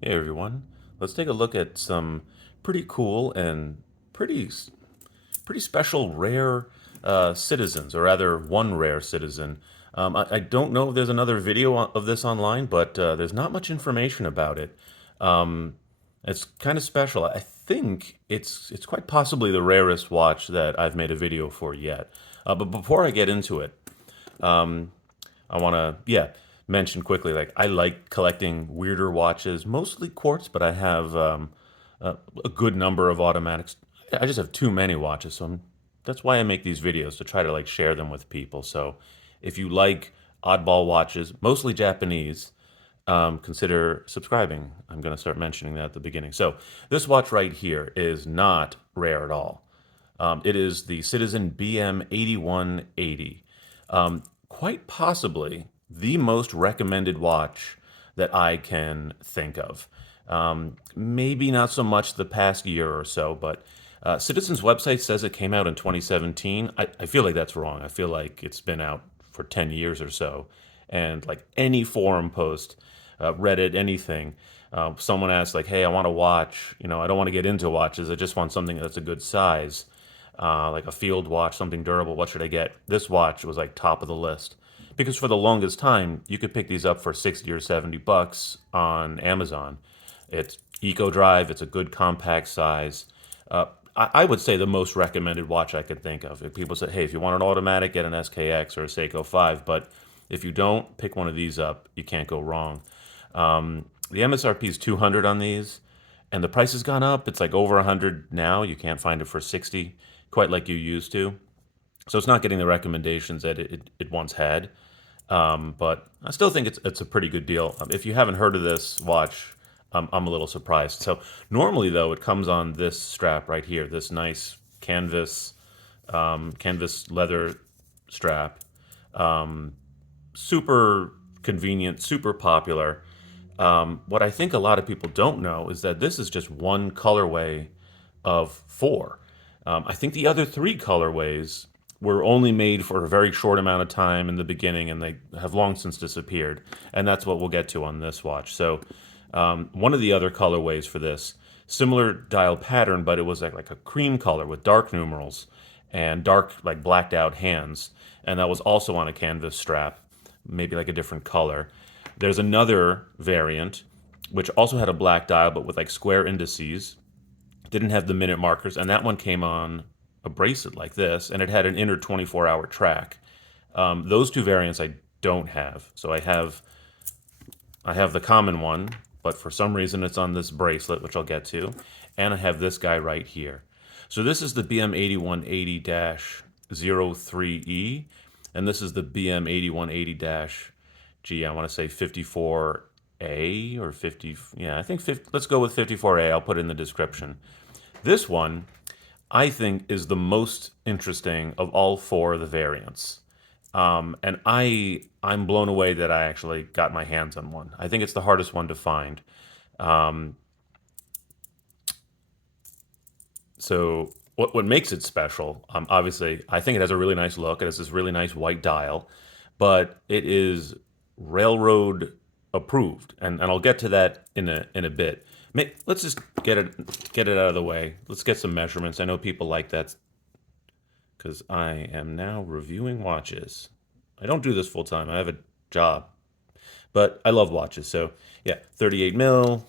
Hey everyone, let's take a look at some pretty cool and pretty pretty special rare citizens, or rather one rare citizen. I don't know if there's another video of this online, but there's not much information about it. Um, it's kind of special. I think it's quite possibly the rarest watch that I've made a video for yet. But before I get into it, I want to, mention quickly, like, I like collecting weirder watches, mostly quartz, but I have a good number of automatics. I just have too many watches, so that's why I make these videos, to try to like share them with people. So if you like oddball watches, mostly Japanese, consider subscribing. I'm going to start mentioning that at the beginning. So this watch right here is not rare at all. It is the Citizen BM8180. Quite possibly the most recommended watch that I can think of. Maybe not so much the past year or so, but Citizen's website says it came out in 2017. I feel like that's wrong. I feel like it's been out for 10 years or so. And like any forum post, Reddit, anything, someone asks, like, hey, I want to watch, I don't want to get into watches. I just want something that's a good size, like a field watch, something durable. What should I get? This watch was like top of the list because for the longest time you could pick these up for 60 or 70 bucks on Amazon. It's eco drive. It's a good compact size. I would say the most recommended watch I could think of. If people say, hey, if you want an automatic, get an SKX or a Seiko 5. But if you don't, pick one of these up. You can't go wrong. The MSRP is 200 on these, and the price has gone up. It's like over 100 now. You can't find it for 60, quite like you used to. So it's not getting the recommendations that it once had. But I still think it's a pretty good deal. If you haven't heard of this watch, I'm a little surprised. So normally, though, it comes on this strap right here, this nice canvas leather strap. Super convenient, super popular. What I think a lot of people don't know is that this is just one colorway of four. I think the other three colorways were only made for a very short amount of time in the beginning, and they have long since disappeared. And that's what we'll get to on this watch. So, one of the other colorways for this, similar dial pattern, but it was like a cream color with dark numerals and dark, like blacked out hands. And that was also on a canvas strap, maybe like a different color. There's another variant which also had a black dial but with like square indices, didn't have the minute markers, and that one came on a bracelet like this, and it had an inner 24-hour track. Those two variants I don't have, so I have the common one, but for some reason it's on this bracelet, which I'll get to, and I have this guy right here. So this is the BM8180-03E, and this is the BM8180- gee, I want to say 54A or 50. Yeah, I think 50, let's go with 54A. I'll put it in the description. This one, I think, is the most interesting of all four of the variants. And I'm blown away that I actually got my hands on one. I think it's the hardest one to find. So what makes it special? Obviously, I think it has a really nice look. It has this really nice white dial, but it is railroad approved, and I'll get to that in a bit. Let's just get it out of the way. Let's get some measurements. I know people like that because I am now reviewing watches. I don't do this full time. I have a job, but I love watches. So yeah, 38 mil,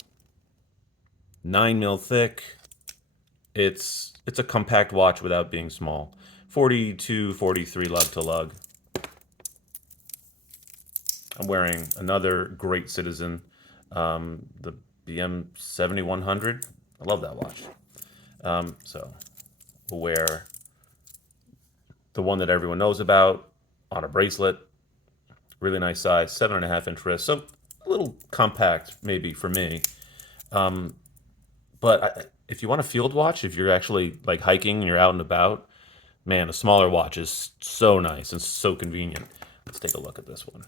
9 mil thick. It's a compact watch without being small. 42, 43 lug to lug. I'm wearing another great Citizen, the BM7100. I love that watch. So we'll wear the one that everyone knows about on a bracelet. Really nice size, 7.5 inch wrist. So a little compact maybe for me. But if you want a field watch, if you're actually like hiking and you're out and about, man, a smaller watch is so nice and so convenient. Let's take a look at this one.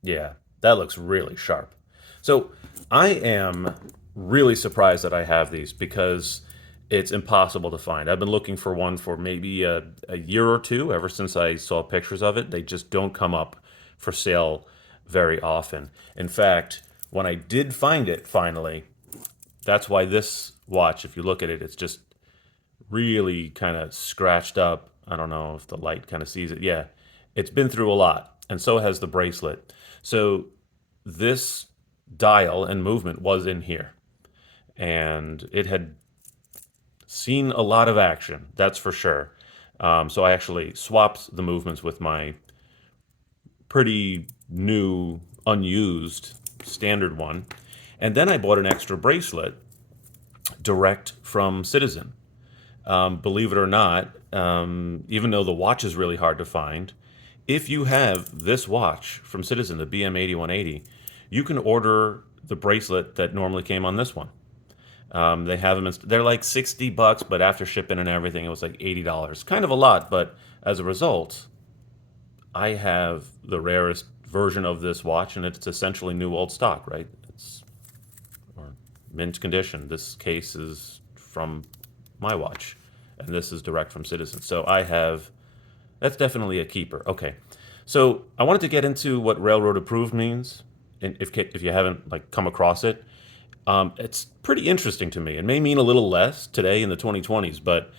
Yeah, that looks really sharp. So I am really surprised that I have these because it's impossible to find. I've been looking for one for maybe a year or two, ever since I saw pictures of it. They just don't come up for sale very often. In fact, when I did find it finally, that's why this watch, if you look at it, it's just really kind of scratched up. I don't know if the light kind of sees it. Yeah, it's been through a lot, and so has the bracelet. So this dial and movement was in here, and it had seen a lot of action, that's for sure. So I actually swapped the movements with my pretty new, unused standard one. And then I bought an extra bracelet direct from Citizen. Believe it or not, even though the watch is really hard to find, if you have this watch from Citizen, the BM8180, you can order the bracelet that normally came on this one. They have them. They're like $60, but after shipping and everything, it was like $80. Kind of a lot, but as a result, I have the rarest version of this watch, and it's essentially new old stock, right? It's or mint condition. This case is from my watch, and this is direct from Citizen. So I have. That's definitely a keeper. Okay, so I wanted to get into what railroad approved means, and if you haven't like come across it. It's pretty interesting to me. It may mean a little less today in the 2020s, but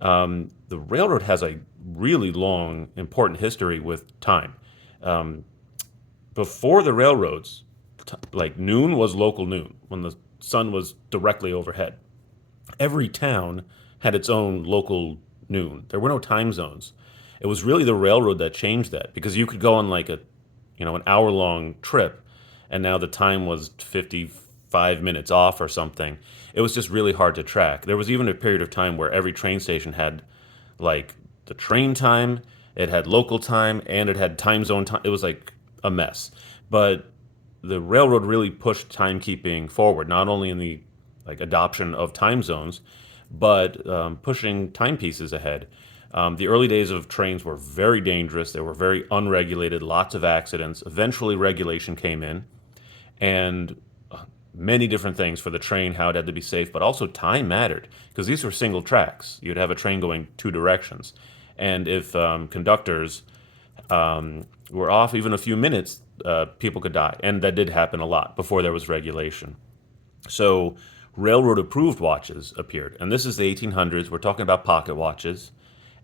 the railroad has a really long, important history with time. Um, Before the railroads, like noon was local noon when the sun was directly overhead. Every town had its own local noon. There were no time zones. It was really the railroad that changed that because you could go on like an hour long trip, and now the time was 55 minutes off or something. It was just really hard to track. There was even a period of time where every train station had like the train time, it had local time, and it had time zone time. It was like a mess. But the railroad really pushed timekeeping forward, not only in the like adoption of time zones, but pushing timepieces ahead. The early days of trains were very dangerous. They were very unregulated, lots of accidents. Eventually, regulation came in, and many different things for the train, how it had to be safe, but also time mattered because these were single tracks. You'd have a train going two directions. And if conductors were off even a few minutes, people could die. And that did happen a lot before there was regulation. So railroad approved watches appeared. And this is the 1800s. We're talking about pocket watches.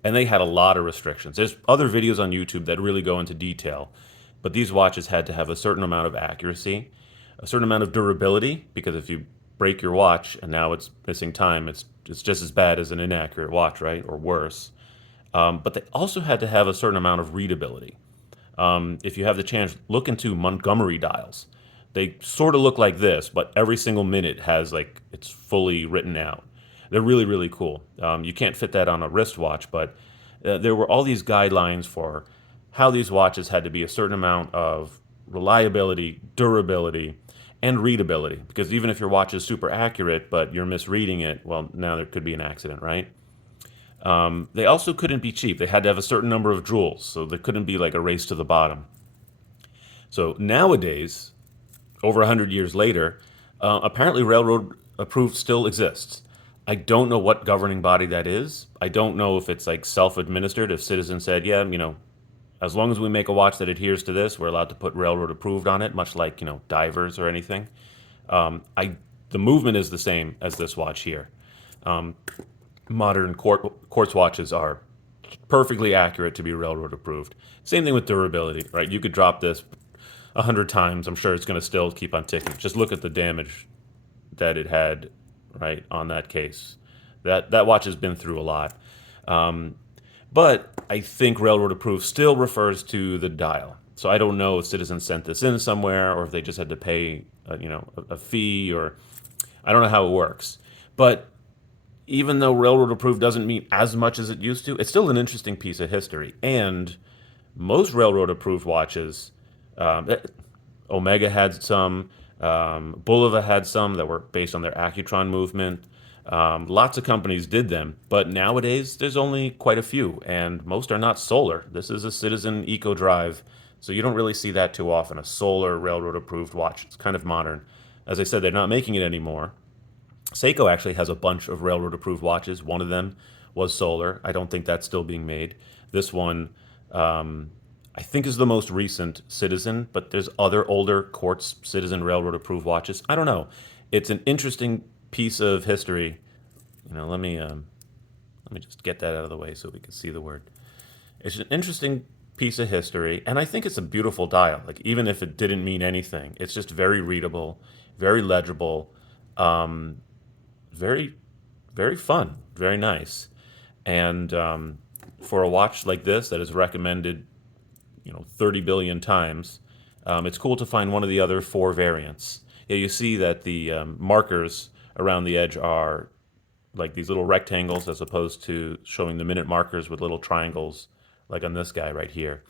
And they had a lot of restrictions. There's other videos on YouTube that really go into detail. But these watches had to have a certain amount of accuracy, a certain amount of durability, because if you break your watch and now it's missing time, it's just as bad as an inaccurate watch, right? Or worse. But they also had to have a certain amount of readability. If you have the chance, look into Montgomery dials. They sort of look like this, but every single minute has like it's fully written out. They're really, really cool. You can't fit that on a wristwatch, but there were all these guidelines for how these watches had to be a certain amount of reliability, durability, and readability. Because even if your watch is super accurate, but you're misreading it, well, now there could be an accident, right? They also couldn't be cheap. They had to have a certain number of joules, so there couldn't be like a race to the bottom. So nowadays, over 100 years later, apparently railroad approved still exists. I don't know what governing body that is. I don't know if it's like self-administered, if Citizen said, yeah, as long as we make a watch that adheres to this, we're allowed to put railroad approved on it, much like, divers or anything. The movement is the same as this watch here. Modern quartz watches are perfectly accurate to be railroad approved. Same thing with durability, right? You could drop this 100 times. I'm sure it's going to still keep on ticking. Just look at the damage that it had, right, on that case. That watch has been through a lot. But I think railroad approved still refers to the dial. So I don't know if Citizen sent this in somewhere or if they just had to pay, a fee, or I don't know how it works. But even though railroad approved doesn't mean as much as it used to, it's still an interesting piece of history. And most railroad approved watches, Omega had some, Bulova had some that were based on their Accutron movement. Lots of companies did them, but nowadays there's only quite a few, and most are not solar. This is a Citizen Eco Drive, so you don't really see that too often, a solar railroad approved watch. It's kind of modern. As I said, they're not making it anymore. Seiko actually has a bunch of railroad approved watches. One of them was solar. I don't think that's still being made. This one, I think is the most recent Citizen, but there's other older Quartz Citizen railroad approved watches. I don't know. It's an interesting piece of history. Let me just get that out of the way so we can see the word. It's an interesting piece of history, and I think it's a beautiful dial. Like even if it didn't mean anything, it's just very readable, very legible, very very fun, very nice. And for a watch like this that is recommended, 30 billion times, it's cool to find one of the other four variants. Yeah, you see that the markers around the edge are like these little rectangles as opposed to showing the minute markers with little triangles like on this guy right here.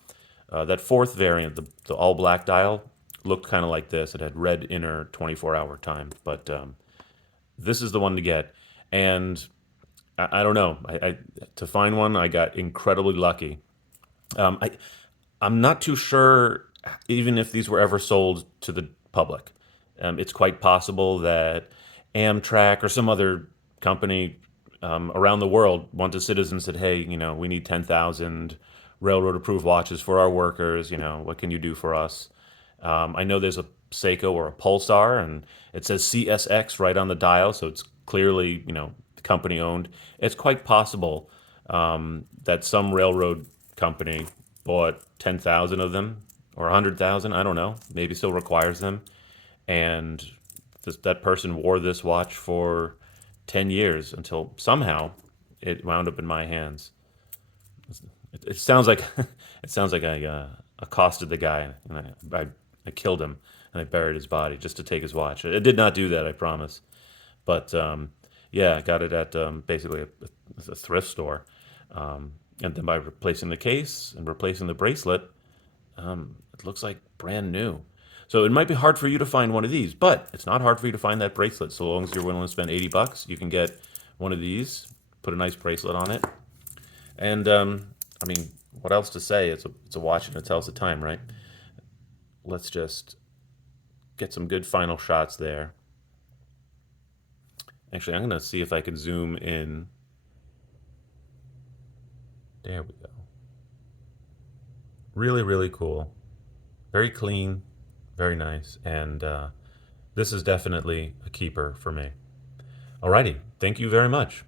That fourth variant, the all black dial, looked kind of like this. It had red inner 24-hour time, but this is the one to get. And I don't know. To find one, I got incredibly lucky. Um, I I'm not too sure even if these were ever sold to the public. It's quite possible that Amtrak or some other company around the world went to Citizens and said, "Hey, we need 10,000 railroad approved watches for our workers. What can you do for us?" I know there's a Seiko or a Pulsar, and it says CSX right on the dial, so it's clearly company owned. It's quite possible that some railroad company bought 10,000 of them or 100,000. I don't know. Maybe still requires them, and that person wore this watch for 10 years until somehow it wound up in my hands. It sounds like it sounds like I accosted the guy and I killed him and I buried his body just to take his watch. I did not do that, I promise. But yeah, I got it at basically a thrift store. And then by replacing the case and replacing the bracelet, it looks like brand new. So it might be hard for you to find one of these, but it's not hard for you to find that bracelet. So long as you're willing to spend $80, you can get one of these, put a nice bracelet on it. And I mean, what else to say? It's a watch and it tells the time, right? Let's just get some good final shots there. Actually, I'm going to see if I can zoom in. There we go. Really, really cool. Very clean, very nice. And this is definitely a keeper for me. Alrighty, thank you very much.